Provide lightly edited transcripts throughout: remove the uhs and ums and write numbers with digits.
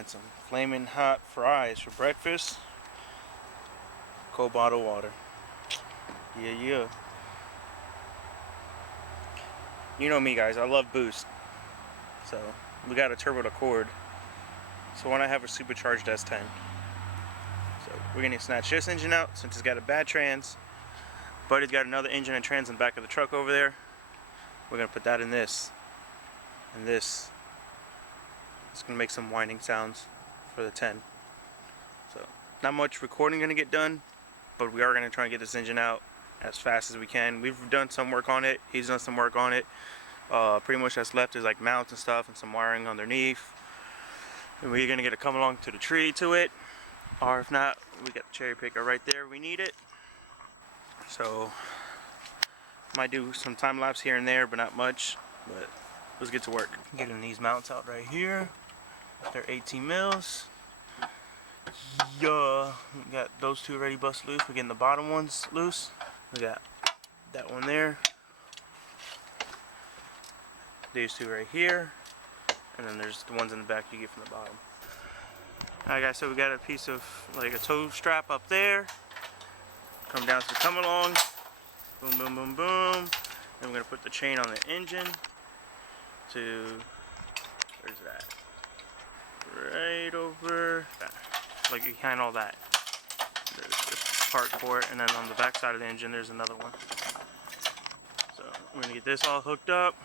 and some flaming hot fries for breakfast. Cold bottled water. Yeah. You know me, guys. I love boost. So we got a turbo to cord. So why not have a supercharged S10? So we're gonna snatch this engine out since it's got a bad trans. Buddy's got another engine and trans in the back of the truck over there. We're gonna put that in this. And this. It's gonna make some whining sounds for the 10. So not much recording gonna get done, but we are gonna try and get this engine out as fast as we can. We've done some work on it. He's done some work on it. Pretty much that's left is like mounts and stuff and some wiring underneath. And we're gonna get a come along to the tree to it, or if not, we got the cherry picker right there. We need it. So might do some time lapse here and there, but not much. But let's get to work. Getting these mounts out right here. They're 18 mils. Yeah, we got those two already busted loose. We're getting the bottom ones loose. We got that one there. These two right here. And then there's the ones in the back you get from the bottom. Alright guys, so we got a piece of like a tow strap up there. Come down to the come along. Boom, boom, boom, boom. Then we're gonna put the chain on the engine to, where's that? Right over, like behind all that. There's this part for it, and then on the back side of the engine there's another one. So we're gonna get this all hooked up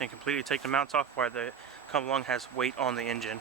and completely take the mounts off while the come along has weight on the engine.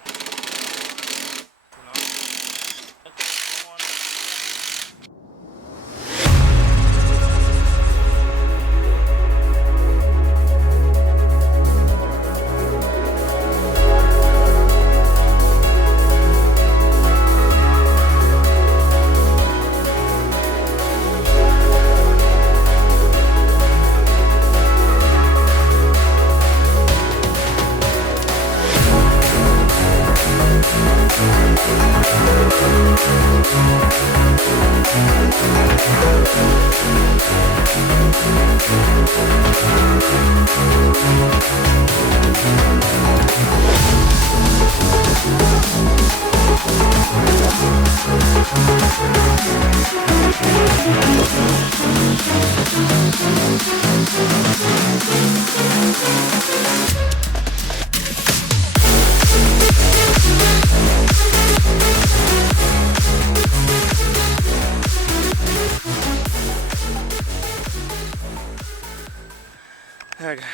Alright guys,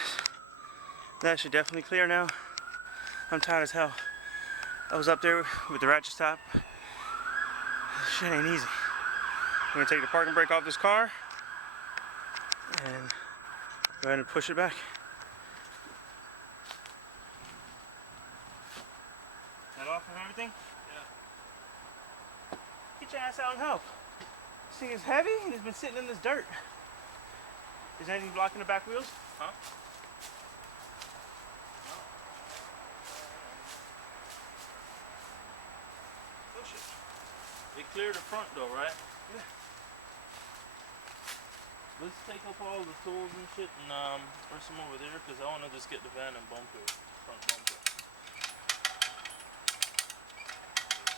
that should definitely clear now. I'm tired as hell. I was up there with the ratchet stop. Shit ain't easy. I'm gonna take the parking brake off this car and go ahead and push it back. That off and everything? Yeah. Get your ass out and help. This thing is heavy and it's been sitting in this dirt. Is there anything blocking the back wheels? Huh? No. Push it. It cleared the front though, right? Yeah. Let's take up all the tools and shit and press them over there because I want to just get the van and bumper, front bumper.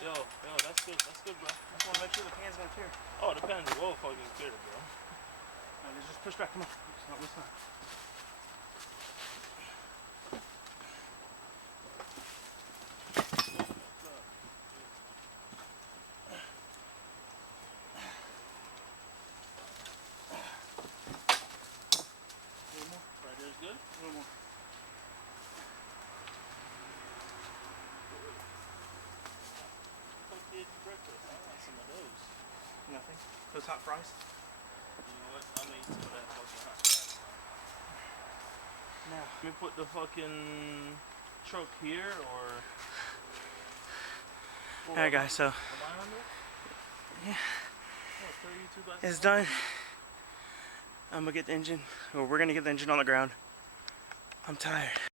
Yo, that's good, bro. I just want to make sure the pan's gonna clear. Oh, the pan's well fucking clear, bro. Let's just push back, come on. It's not this time. A little more. Right there's good? A little more. What did breakfast? I want some of those. Nothing? Those hot fries? You know what? I'm gonna eat some of that fucking hot fries. Now, let me put the fucking truck here or. Alright guys, so. Am I on there? Yeah. Oh, 32 it's done. I'm gonna get the engine, or we're gonna get the engine on the ground. I'm tired.